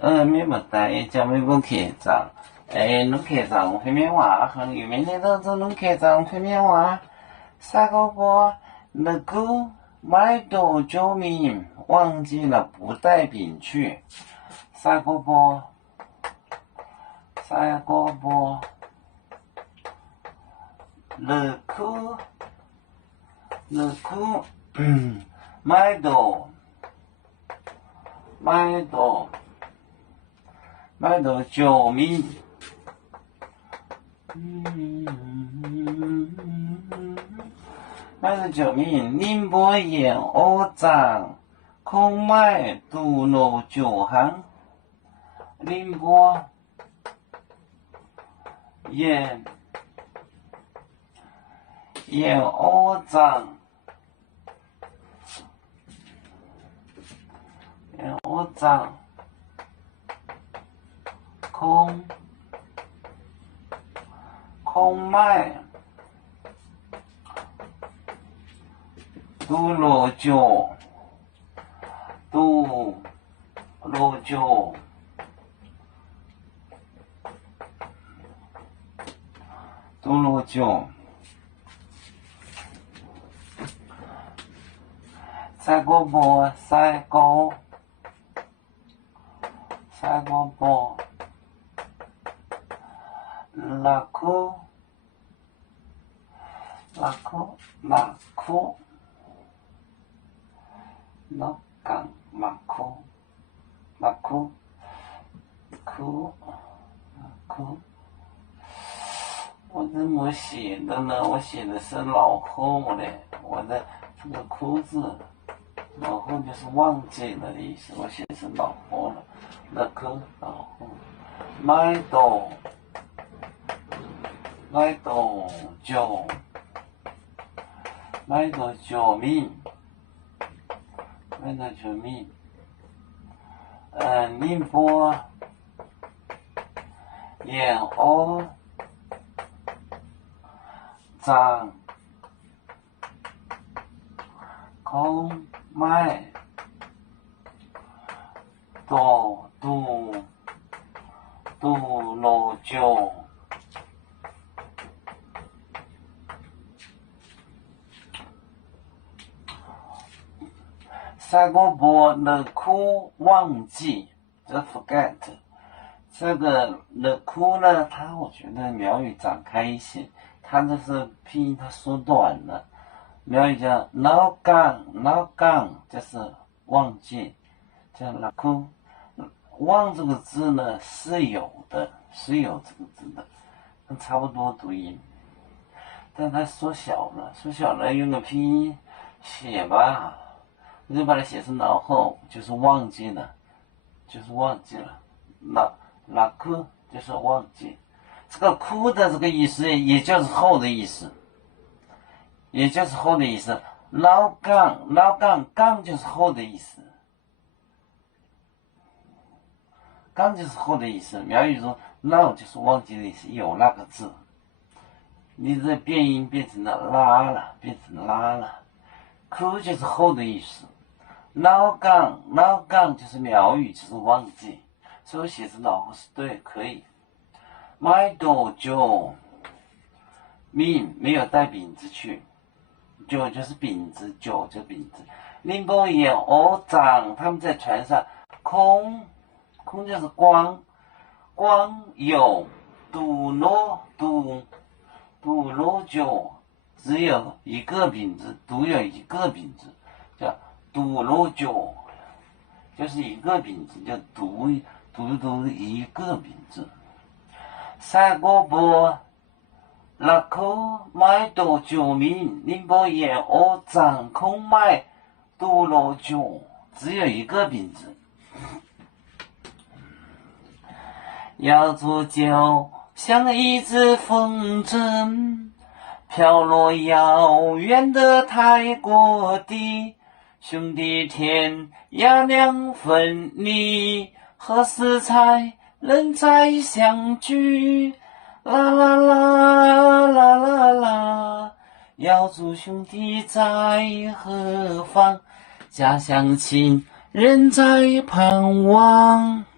面目带叫美国客栈，侬客栈会面话，很有名的都侬客栈会面话，啥个不？那个买多救命，忘记了不带饼去，啥个不？啥个不？那个买多救命。买多救命，宁波眼恶长，空买独路九行。宁波眼恶长，空买独路九。赛过波，拉库，老港马库，我怎么写的呢？我写的是老后嘞，我的这个哭字，老后就是忘记了的意思，我写的是老后了，那个老后，买多救命，宁波眼恶长，空买多独路九。赛过波的哭忘记，这 forget， 这个的哭呢，它我觉得苗语展开一些，它这是拼音它缩短了，苗语叫老港，就是忘记，叫那哭，忘这个字呢是有这个字的，差不多读音，但它缩小了，用个拼音写吧。我就把它写成老后，就是忘记了，那哭就是忘记，这个哭的这个意思也就是后的意思，老港就是后的意思，港就是后的意思，苗语中老就是忘记的意思，有那个字，你这变音变成了拉了，哭就是后的意思。老港就是苗语，就是忘记，所以我写成老后是对，可以。买多救命，没有带饼子去，九就是饼子，宁波眼恶长，他们在船上，空就是光有独路九，只有一个饼子，独有一个饼子，叫独路九，就是一个饼子，叫独一个饼子。赛过波，那口买多救命，宁波眼恶长，空买独路九，只有一个饼子。要做酒，像一只风筝，飘落遥远的泰国地。兄弟天涯两分离，何时才能再相聚？啦啦啦，要祝兄弟在何方？家乡亲人在盼望。